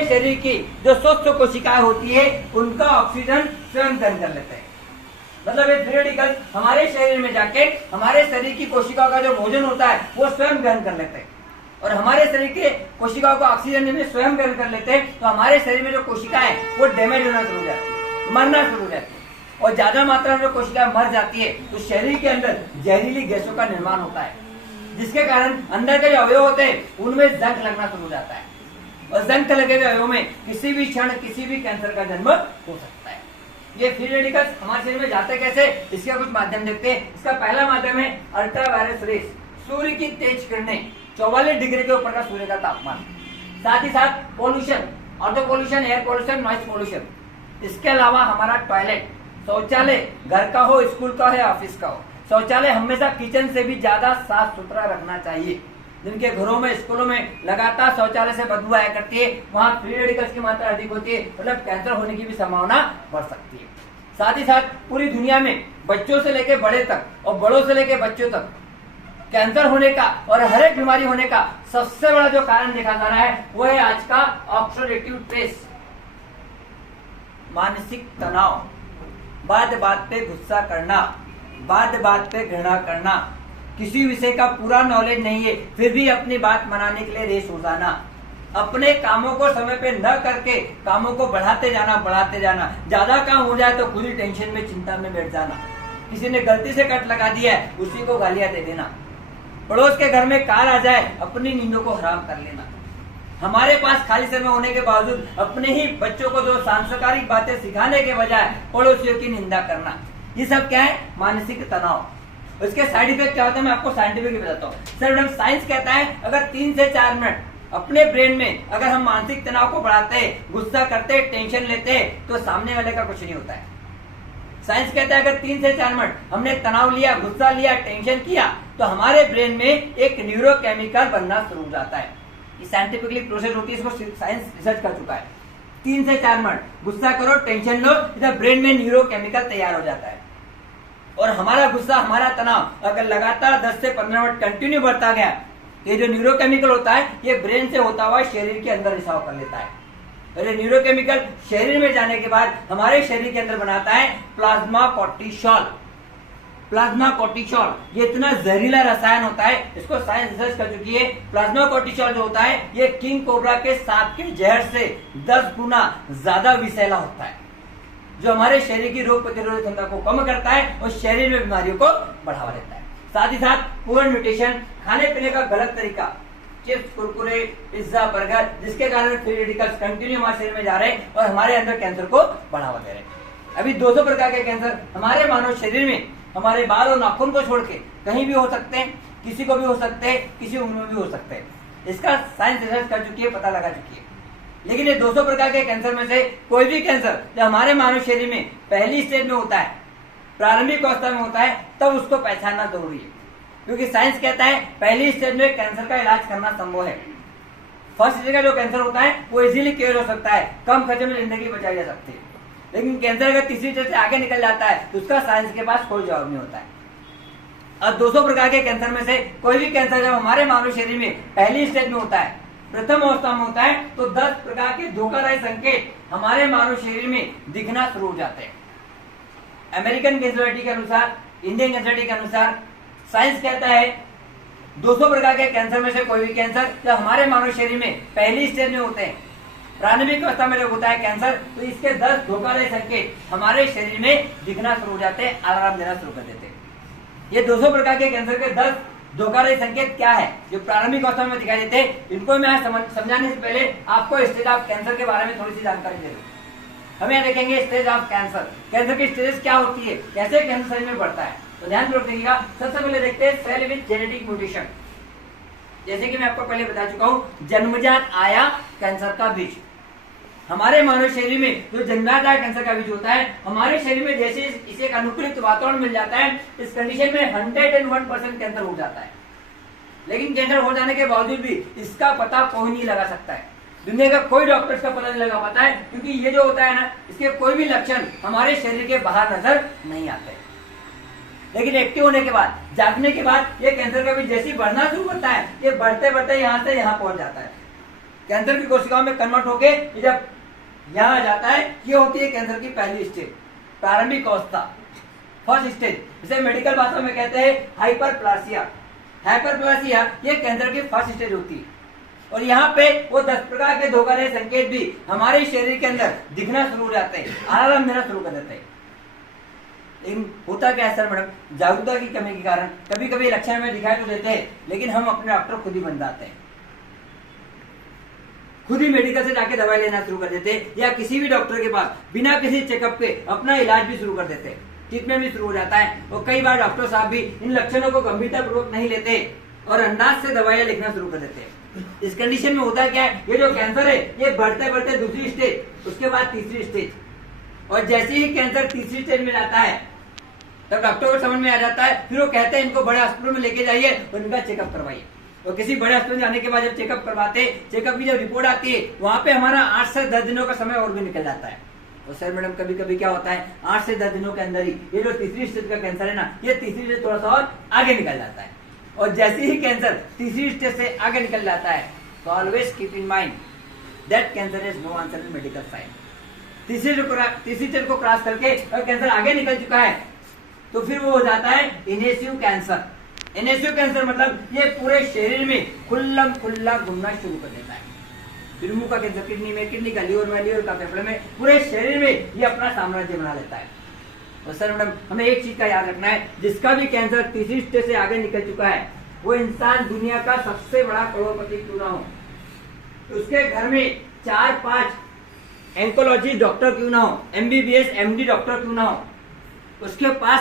हमारे शरीर की जो स्वस्थ कोशिकाएं होती है उनका ऑक्सीजन स्वयं ग्रहण कर लेते हैं। मतलब ये फ्री रेडिकल्स हमारे शरीर में जाके हमारे शरीर की कोशिकाओं का जो भोजन होता है वो स्वयं ग्रहण कर लेते हैं और हमारे शरीर के कोशिकाओं को ऑक्सीजन में स्वयं ग्रहण कर लेते हैं। तो हमारे शरीर में जो कोशिकाएं वो डैमेज होना शुरू हो जाती है, मरना शुरू हो जाती है और ज्यादा मात्रा में जो कोशिकाएं मर जाती है तो शरीर के अंदर जहरीली गैसों का निर्माण होता है, जिसके कारण अंदर के जो अवयव होते हैं उनमें जंग लगना शुरू हो जाता है और जंग लगे हुए अवयव में किसी भी क्षण किसी भी कैंसर का जन्म हो सकता है। ये फ्री रेडिकल्स हमारे शरीर में जाते कैसे, इसका कुछ माध्यम देखते हैं। इसका पहला माध्यम है अल्ट्रावायलेट रेस, सूर्य की तेज किरणें, 44 डिग्री के ऊपर का सूर्य का तापमान, साथ ही साथ pollution, auto pollution, air pollution, noise pollution. इसके अलावा हमारा टॉयलेट, शौचालय घर का हो, स्कूल का हो या ऑफिस का हो, शौचालय हमेशा किचन से भी ज्यादा साफ सुथरा रखना चाहिए। जिनके घरों में स्कूलों में लगातार शौचालय से बदबू आया करती है वहाँ फ्री रेडिकल्स की मात्रा अधिक होती है, मतलब कैंसर होने की भी संभावना बढ़ सकती है। साथ ही साथ पूरी दुनिया में बच्चों से लेकर बड़े तक और बड़ों से लेकर बच्चों तक कैंसर होने का और हर एक बीमारी होने का सबसे बड़ा जो कारण देखा जा रहा है वो है आज का ऑक्सीडेटिव स्ट्रेस, मानसिक तनाव, बात बात पे गुस्सा करना, बात बात पे घृणा करना, किसी विषय का पूरा नॉलेज नहीं है फिर भी अपनी बात मनाने के लिए रेस हो जाना, अपने कामों को समय पे न करके कामों को बढ़ाते जाना, ज्यादा काम हो जाए तो खुद ही टेंशन में चिंता में बैठ जाना, किसी ने गलती से कट लगा दिया है उसी को गालियां दे देना, पड़ोस के घर में कार आ जाए अपनी नींदों को हराम कर लेना, हमारे पास खाली समय होने के बावजूद अपने ही बच्चों को जो सांस्कृतिक बातें सिखाने के बजाय पड़ोसियों की निंदा करना, ये सब क्या है, मानसिक तनाव। इसके साइड इफेक्ट क्या होता है मैं आपको साइंटिफिकली बताता हूँ। सर मैडम साइंस कहता है अगर 3 से 4 मिनट अपने ब्रेन में अगर हम मानसिक तनाव को बढ़ाते हैं, गुस्सा करते हैं, टेंशन लेते हैं तो सामने वाले का कुछ नहीं होता है। साइंस कहता है अगर 3 से 4 मिनट हमने तनाव लिया, गुस्सा लिया, टेंशन किया तो हमारे ब्रेन में एक न्यूरोकेमिकल बनना शुरू हो जाता है। ये साइंटिफिकली प्रोसेस होती है, इसको साइंस रिसर्च कर चुका है। 3 से 4 मिनट गुस्सा करो, टेंशन लो, इधर ब्रेन में न्यूरोकेमिकल तैयार हो जाता है और हमारा गुस्सा, हमारा तनाव अगर लगातार 10 से 15 मिनट कंटिन्यू बढ़ता गया, ये जो न्यूरोकेमिकल होता है ये ब्रेन से होता हुआ शरीर के अंदर रिसाव कर लेता है और ये न्यूरोकेमिकल शरीर में जाने के बाद हमारे शरीर के अंदर बनाता है प्लाज्मा कोर्टिसोल। प्लाज्मा कोर्टिसोल ये इतना जहरीला रसायन होता है, इसको साइंस रिसर्च कर चुकी है। प्लाज्मा कोर्टिसोल जो होता है ये किंग कोबरा के सांप के जहर से 10 गुना ज्यादा विषैला होता है, जो हमारे शरीर की रोग प्रतिरोधक क्षमता को कम करता है और शरीर में बीमारियों को बढ़ावा देता है। साथ ही साथ पुअर न्यूट्रिशन, खाने पीने का गलत तरीका, चिप्स, कुरकुरे, पिज्जा, बर्गर, जिसके कारण फ्री रेडिकल्स कंटिन्यू हमारे शरीर में जा रहे हैं और हमारे अंदर कैंसर को बढ़ावा दे रहे हैं। अभी 200 प्रकार के कैंसर हमारे मानव शरीर में हमारे बाल और नाखून को छोड़ के कहीं भी हो सकते हैं, किसी को भी हो सकते हैं, किसी उम्र में भी हो सकते हैं। इसका साइंस रिसर्च कर चुकी है, पता लगा चुकी है। लेकिन ये 200 प्रकार के कैंसर में से कोई भी कैंसर जब हमारे मानव शरीर में पहली स्टेज में होता है, प्रारंभिक अवस्था में होता है, तब उसको पहचानना जरूरी है, क्योंकि साइंस कहता है पहली स्टेज में कैंसर का इलाज करना संभव है। फर्स्ट स्टेज का जो कैंसर होता है वो इजीली क्योर हो सकता है, कम खर्चे में जिंदगी बचाई जा सकती है। लेकिन कैंसर अगर तीसरी स्टेज से आगे निकल जाता है तो उसका साइंस के पास कोई जवाब नहीं होता है। अब 200 प्रकार के कैंसर में से कोई भी कैंसर जब हमारे मानव शरीर में पहली स्टेज में होता है, प्रथम अवस्था में होता है, तो 10 प्रकार के धोखादायी संकेत हमारे मानव शरीर में दिखना शुरू हो जाते हैं। अमेरिकन कैंसर सोसाइटी के अनुसार, इंडियन कैंसर सोसाइटी के अनुसार साइंस कहता है 200 प्रकार के कैंसर में से कोई भी कैंसर जब हमारे मानव शरीर में पहली स्टेज में होते हैं, प्रारंभिक अवस्था में जब होता है कैंसर, तो इसके 10 धोखादायी संकेत हमारे शरीर में दिखना शुरू हो जाते हैं, अलार्म देना शुरू कर देते हैं। ये 200 प्रकार के कैंसर के 10 धोखादायी संकेत क्या है जो प्रारंभिक अवस्था में दिखाई देते हैं, इनको मैं समझाने से पहले आपको स्टेज ऑफ कैंसर के बारे में थोड़ी सी जानकारी दे दूं। हम यहाँ देखेंगे स्टेज ऑफ कैंसर, कैंसर की स्टेज क्या होती है, कैसे कैंसर शरीर में बढ़ता है, तो ध्यान पूर्वक देखिएगा। सबसे पहले देखते हैं सेल विद जेनेटिक म्यूटेशन। जैसे कि मैं आपको पहले बता चुका हूँ, जन्मजात आया कैंसर का बीज। हमारे मानव शरीर में जो जन्मजात आया कैंसर का बीज होता है, हमारे शरीर में जैसे इसे एक अनुकूलित वातावरण मिल जाता है, इस कंडीशन में 101% कैंसर हो जाता है। लेकिन कैंसर हो जाने के बावजूद भी इसका पता कोई नहीं लगा सकता है, दुनिया का कोई डॉक्टर इसका पता नहीं लगा पाता है, क्योंकि ये जो होता है ना, इसके कोई भी लक्षण हमारे शरीर के बाहर नजर नहीं आते। लेकिन एक्टिव होने के बाद, जागने के बाद ये कैंसर का बीज जैसे बढ़ना शुरू होता है, ये बढ़ते बढ़ते यहाँ से यहाँ पहुंच जाता है। कैंसर की कोशिकाओं में कन्वर्ट होके ये जब यहाँ आ जाता है, ये होती है कैंसर की पहली स्टेज, प्रारंभिक अवस्था, फर्स्ट स्टेज, जिसे मेडिकल भाषा में कहते हैं हाइपरप्लासिया। हाइपरप्लासिया ये कैंसर की फर्स्ट स्टेज होती है। और यहाँ पे वो 10 प्रकार के धोखाधड़ी संकेत भी हमारे शरीर के अंदर दिखना शुरू हो जाते हैं, आराम देना शुरू कर देते हैं। लेकिन होता क्या है सर मैडम, जागरूकता की कमी के कारण कभी कभी लक्षण में दिखाई तो देते हैं, लेकिन हम अपने डॉक्टर खुद ही बन जाते हैं, खुद ही मेडिकल से जाके दवाई लेना शुरू कर देते हैं, या किसी भी डॉक्टर के पास बिना किसी चेकअप के अपना इलाज भी शुरू कर देते हैं, ट्रीटमेंट भी शुरू हो जाता है। और कई बार डॉक्टर साहब भी इन लक्षणों को गंभीरता पूर्वक नहीं लेते और अंदाज से दवाइयां लिखना शुरू कर देते हैं। इस कंडीशन में होता क्या है, ये जो कैंसर है ये बढ़ते बढ़ते दूसरी स्टेज, उसके बाद तीसरी स्टेज, और जैसे ही कैंसर तीसरी स्टेज में जाता है तब डॉक्टर को समझ में आ जाता है, फिर वो कहते हैं इनको बड़े हॉस्पिटल में लेके जाइए और इनका चेकअप करवाइए। और किसी बड़े हॉस्पिटल जाने के बाद जब चेकअप करवाते, चेकअप की जब रिपोर्ट आती है, वहां पे हमारा 8 से 10 दिनों का समय और भी निकल जाता है। तो सर मैडम कभी कभी क्या होता है, 8 से 10 दिनों के अंदर ही ये जो तीसरी स्टेज का कैंसर है ना, ये तीसरी स्टेज थोड़ा सा और आगे निकल जाता है। और जैसे ही कैंसर तीसरी स्टेज से आगे निकल जाता है, तो always keep in mind that cancer is no answer in medical science. तीसरी स्टेज को क्रॉस करके और कैंसर आगे निकल चुका है, तो फिर वो हो जाता है इनेसिव कैंसर। इनेसिव कैंसर मतलब ये पूरे शरीर में खुल्लम खुल्ला घूमना शुरू कर देता है। फिर मुंह का कैंसर किडनी में, किडनी का लीवर में, लीवर का फेफड़े में, पूरे शरीर में ये अपना साम्राज्य बना लेता है। तो सर मैडम हमें एक चीज का याद रखना है, जिसका भी कैंसर तीसरी स्टेज से आगे निकल चुका है, वो इंसान दुनिया का सबसे बड़ा करोड़पति क्यों ना हो, उसके घर में 4-5 एंकोलॉजी डॉक्टर क्यों ना हो, MBBS MD डॉक्टर क्यों ना हो, उसके पास